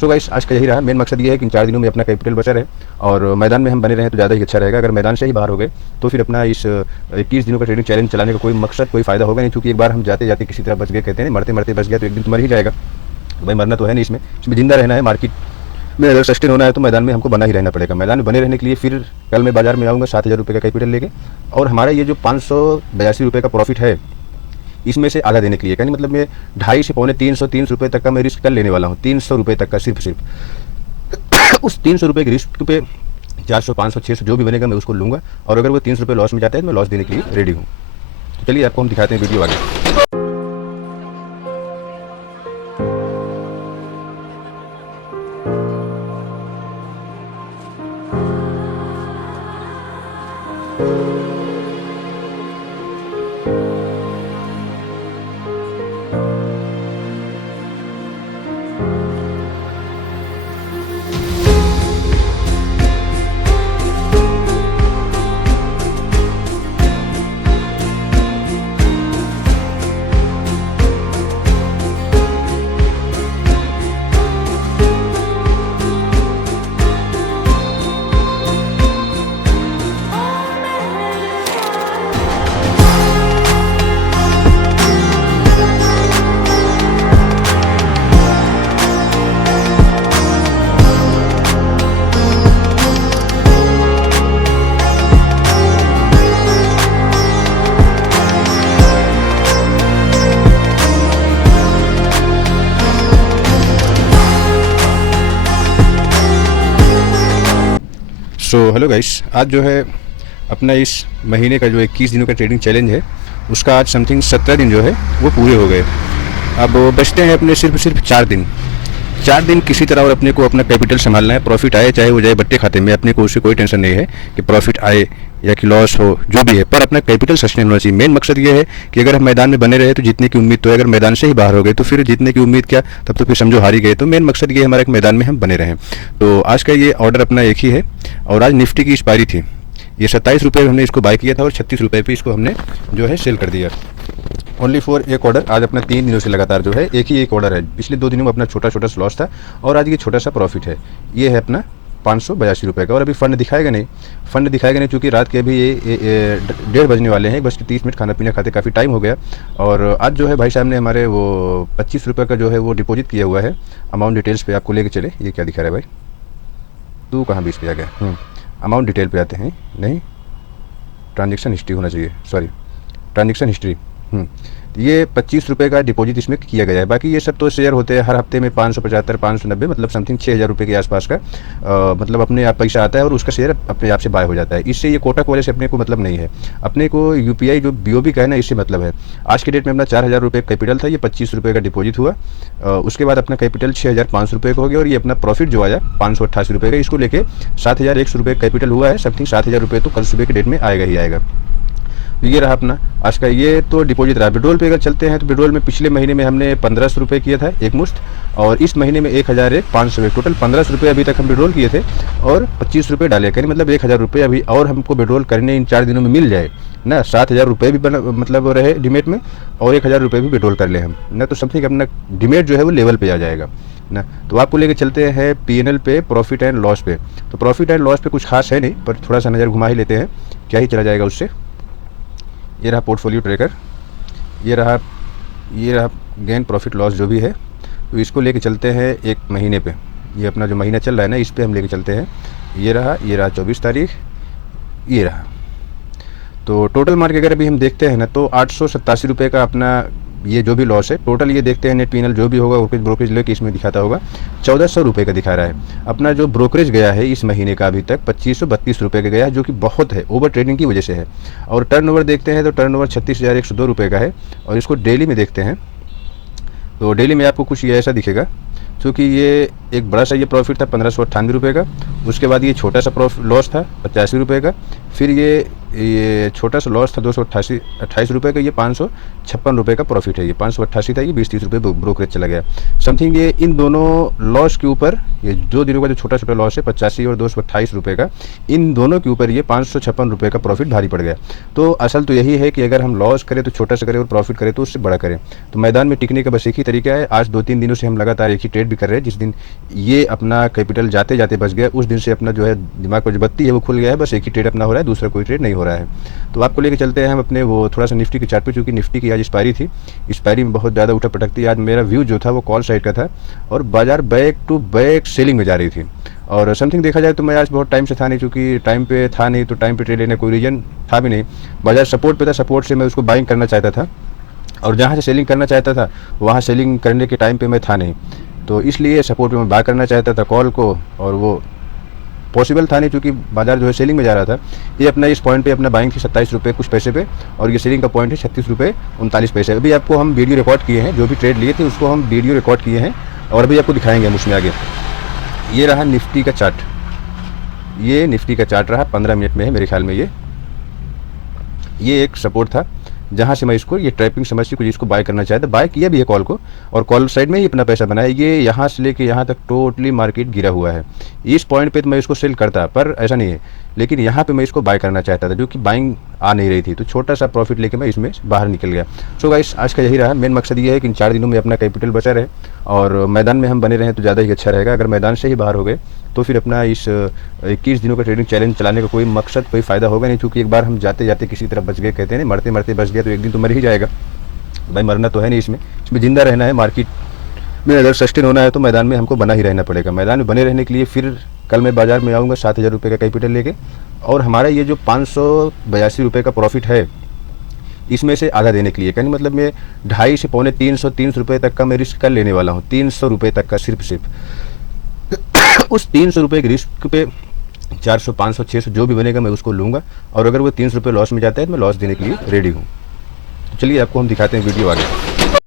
So guys आज का यही रहा। मेन मकसद ये है कि इन 4 दिनों में अपना कैपिटल बचा रहे और मैदान में हम बने रहें तो ज़्यादा ही अच्छा रहेगा। अगर मैदान से ही बाहर हो गए तो फिर अपना इस 21 दिनों का ट्रेडिंग चैलेंज चलाने का कोई मकसद, कोई फ़ायदा होगा नहीं, क्योंकि एक बार हम जाते जाते किसी तरह बच गए, कहते हैं मरते मरते बच गया तो एक दिन तो मर ही जाएगा। तो भाई मरना तो है नहीं, इसमें जिंदा रहना है। मार्केट में अगर सस्टेन होना है तो मैदान में हमको बना ही रहना पड़ेगा। मैदान में बने रहने के लिए फिर कल मैं बाजार में आऊँगा 7,000 रुपये का कैपिटल लेके, और हमारा ये जो 582 रुपये का प्रॉफिट है इसमें से आधा देने के लिए, यानी मतलब मैं 250 से पौने 300 रुपये तक का मैं रिस्क कर लेने वाला हूँ। 300 रुपये तक का सिर्फ उस 300 रुपये के रिस्क पे 400, 500, 600 जो भी बनेगा मैं उसको लूँगा, और अगर वो 300 रुपये लॉस में जाता है तो मैं लॉस देने के लिए रेडी हूँ। तो चलिए आपको हम दिखाते हैं वीडियो आगे। सो हेलो गाइस, आज जो है अपना इस महीने का जो 21 दिनों का ट्रेडिंग चैलेंज है उसका आज समथिंग 17 दिन जो है वो पूरे हो गए। अब बचते हैं अपने सिर्फ 4 दिन। 4 दिन किसी तरह और अपने को अपना कैपिटल संभालना है। प्रॉफिट आए चाहे वो जाए बट्टे खाते में, अपने को उससे कोई टेंशन नहीं है कि प्रॉफिट आए या कि लॉस हो, जो भी है, पर अपना कैपिटल सस्टेन होना चाहिए। मेन मकसद ये है कि अगर हम मैदान में बने रहे तो जीतने की उम्मीद तो है, अगर मैदान से ही बाहर हो गए तो फिर जीतने की उम्मीद क्या, तब तो फिर समझो हार ही गए। तो मेन मकसद ये हमारा एक मैदान में हम बने रहें। तो आज का ये ऑर्डर अपना एक ही है, और आज निफ्टी की एक्सपायरी थी। ये 27 रुपये हमने इसको बाय किया था और 36 रुपये पे इसको हमने जो है सेल कर दिया। ओनली फॉर एक ऑर्डर। आज अपना 3 दिनों से लगातार जो है एक ऑर्डर है। पिछले 2 दिनों में अपना छोटा छोटा लॉस था और आज ये छोटा सा प्रॉफिट है। ये है अपना 582 रुपये का। और अभी फंड दिखाएगा नहीं, क्योंकि रात के अभी ये 1:30 बजने वाले हैं। बस 30 मिनट खाना पीना खाते काफ़ी टाइम हो गया। और आज जो है भाई साहब ने हमारे वो 25 रुपये का जो है वो डिपॉजिट किया हुआ है। अमाउंट डिटेल्स पे आपको लेके चले। ये क्या दिखा रहा है भाई, तू कहाँ 20 पे आ गया? अमाउंट डिटेल पे आते हैं, नहीं ट्रांजेक्शन हिस्ट्री होना चाहिए, सॉरी ट्रांजेक्शन हिस्ट्री। ये 25 रुपये का डिपॉजिट इसमें किया गया है। बाकी ये सब तो शेयर होते हैं हर हफ्ते में 575, 590, मतलब समथिंग 6,000 रुपये के आसपास का मतलब अपने आप पैसा आता है और उसका शेयर अपने आप से बाय हो जाता है। इससे ये कोटक वाले से अपने को मतलब नहीं है। अपने को UPI जो BOB का है ना, इससे मतलब है। आज के डेट में अपना 4,000 रुपये कैपिटल था, ये 25 रुपये का डिपॉजिट हुआ। उसके बाद अपना कैपिटल 6,500 रुपये का हो गया, और ये अपना प्रॉफिट जो आया 588 रुपये का। इसको लेके 7,100 रुपये कैपिटल हुआ है। समथिंग 7,000 रुपये तो कल सुबह के डेट में आएगा ही आएगा। ये रहा अपना आज का, ये तो डिपॉजिट रहा। विड्रॉल पे अगर चलते हैं तो विड्रॉल में पिछले महीने में हमने 1500 रुपये किया था एक मुश्त, और इस महीने में 1,500, टोटल 1500 रुपये अभी तक हम विड्रॉल किए थे और 25 रुपये डाले, यानी मतलब 1,000 रुपये अभी और हमको विड्रॉल करने इन 4 दिनों में मिल जाए ना। 7,000 रुपये भी मतलब रहे डिमेट में, और 1,000 रुपये भी विड्रॉल कर ले हम ना, तो समथिंग अपना डिमेट जो है वो लेवल पे आ जाएगा ना। तो आपको लेके चलते हैं PNL पे, प्रॉफिट एंड लॉस पे। तो प्रॉफिट एंड लॉस पे कुछ खास है नहीं, पर थोड़ा सा नज़र घुमा ही लेते हैं, क्या ही चला जाएगा उससे। ये रहा पोर्टफोलियो ट्रैकर, ये रहा गेन प्रॉफिट लॉस जो भी है। तो इसको लेके चलते हैं एक महीने पे। ये अपना जो महीना चल रहा है ना, इस पे हम लेके चलते हैं। ये रहा 24 तारीख, ये रहा। तो टोटल मार्केट अगर अभी हम देखते हैं ना, तो 887 रुपये का अपना ये जो भी लॉस है टोटल, ये देखते हैं नेट PNL जो भी होगा ब्रोकरेज लेके इसमें दिखाता होगा 1,400 रुपये का दिखा रहा है। अपना जो ब्रोकरेज गया है इस महीने का अभी तक 2532 रुपये का गया है, जो कि बहुत है, ओवर ट्रेडिंग की वजह से है। और टर्नओवर देखते हैं तो टर्नओवर 36,102 रुपये का है। और इसको डेली में देखते हैं तो डेली में आपको कुछ ये ऐसा दिखेगा, क्योंकि ये एक बड़ा सा ये प्रॉफिट था 1,598 रुपये का। उसके बाद ये छोटा सा लॉस था 85 रुपये का, फिर ये छोटा सा लॉस था 228 रुपये का, ये 556 रुपये का प्रॉफिट है। ये 588 था, ये 20-30 रुपये ब्रोकरेज चला गया समथिंग। ये इन दोनों लॉस के ऊपर, ये 2 दिनों का जो छोटा छोटा लॉस है 85 और 228 रुपये का, इन दोनों के ऊपर ये 556 रुपये का प्रॉफिट भारी पड़ गया। तो असल तो यही है कि अगर हम लॉस करें तो छोटा सा करें और प्रॉफिट करें तो उससे बड़ा करें। तो मैदान में टिकने का बस एक ही तरीका है। आज 2-3 दिनों से हम लगातार एक ही ट्रेड भी कर रहे हैं। जिस दिन ये अपना कैपिटल जाते जाते बच गया, उस दिन से अपना जो है दिमाग पर जो बत्ती है वो खुल गया है। बस एक ही ट्रेड अपना हो रहा है, दूसरा कोई ट्रेड नहीं हो रहा है। तो आपको लेके चलते हैं हम अपने वो थोड़ा सा निफ्टी के चार्ट पे, क्योंकि निफ्टी की आज एक्सपायरी थी। एक्सपायरी में बहुत ज़्यादा उठा पटक थी। आज मेरा व्यू जो था वो कॉल साइड का था और बाजार बैक टू बैक सेलिंग में जा रही थी। और समथिंग देखा जाए तो मैं आज बहुत टाइम से था नहीं, क्योंकि टाइम पे था नहीं, तो टाइम पे ट्रेड लेने कोई रीजन था भी नहीं। बाजार सपोर्ट पे था, सपोर्ट से मैं उसको बाइंग करना चाहता था, और जहाँ से सेलिंग करना चाहता था वहाँ सेलिंग करने के टाइम पे मैं था नहीं, तो इसलिए सपोर्ट पे मैं बाय करना चाहता था कॉल को, और वो पॉसिबल था नहीं क्योंकि बाजार जो है सेलिंग में जा रहा था। ये अपना इस पॉइंट पे अपना बाइंग थी 27 रुपये कुछ पैसे पे, और ये सेलिंग का पॉइंट है 36 रुपये 39 पैसे। अभी आपको हम वीडियो रिकॉर्ड किए हैं, जो भी ट्रेड लिए थे उसको हम वीडियो रिकॉर्ड किए हैं और अभी आपको दिखाएंगे हम उसमें आगे। ये रहा निफ्टी का चार्ट, ये निफ्टी का चार्ट रहा 15 मिनट में है मेरे ख्याल में। ये एक सपोर्ट था जहाँ से मैं इसको ये ट्रैपिंग समझ कुछ इसको बाय करना चाहता, बाय किया भी है कॉल को, और कॉल साइड में ही अपना पैसा बनाया। ये यहाँ से लेके यहाँ तक टोटली मार्केट गिरा हुआ है। इस पॉइंट पे तो मैं इसको सेल करता, पर ऐसा नहीं है, लेकिन यहाँ पे मैं इसको बाय करना चाहता था, जो कि बाइंग आ नहीं रही थी, तो छोटा सा प्रॉफिट लेके मैं इसमें बाहर निकल गया। सो गाइस, आज का यही रहा। मेन मकसद ये है कि इन 4 दिनों में अपना कैपिटल बचा रहे और मैदान में हम बने रहें तो ज़्यादा ही अच्छा रहेगा। अगर मैदान से ही बाहर हो गए तो फिर अपना इस 21 दिनों का ट्रेडिंग चैलेंज चलाने का कोई मकसद, कोई फ़ायदा होगा नहीं, क्योंकि एक बार हम जाते जाते किसी तरफ बच गए, कहते हैं मरते मरते बच गया तो एक दिन तो मर ही जाएगा। भाई मरना तो है नहीं, इसमें जिंदा रहना है। मार्केट में अगर सस्टेन होना है तो मैदान में हमको बना ही रहना पड़ेगा। मैदान में बने रहने के लिए फिर कल मैं बाजार में आऊँगा 7,000 रुपये का कैपिटल लेके, और हमारा ये जो 582 रुपये का प्रॉफिट है इसमें से आधा देने के लिए, कहने मतलब मैं 250 से पौने 300 रुपये तक का मैं रिस्क कर लेने वाला हूँ। 300 रुपये तक का सिर्फ उस 300 रुपये के रिस्क पे 400, 500, 600 जो भी बनेगा मैं उसको लूँगा, और अगर वो 300 रुपये लॉस में जाता है तो मैं लॉस देने के लिए रेडी हूँ। तो चलिए आपको हम दिखाते हैं वीडियो आगे।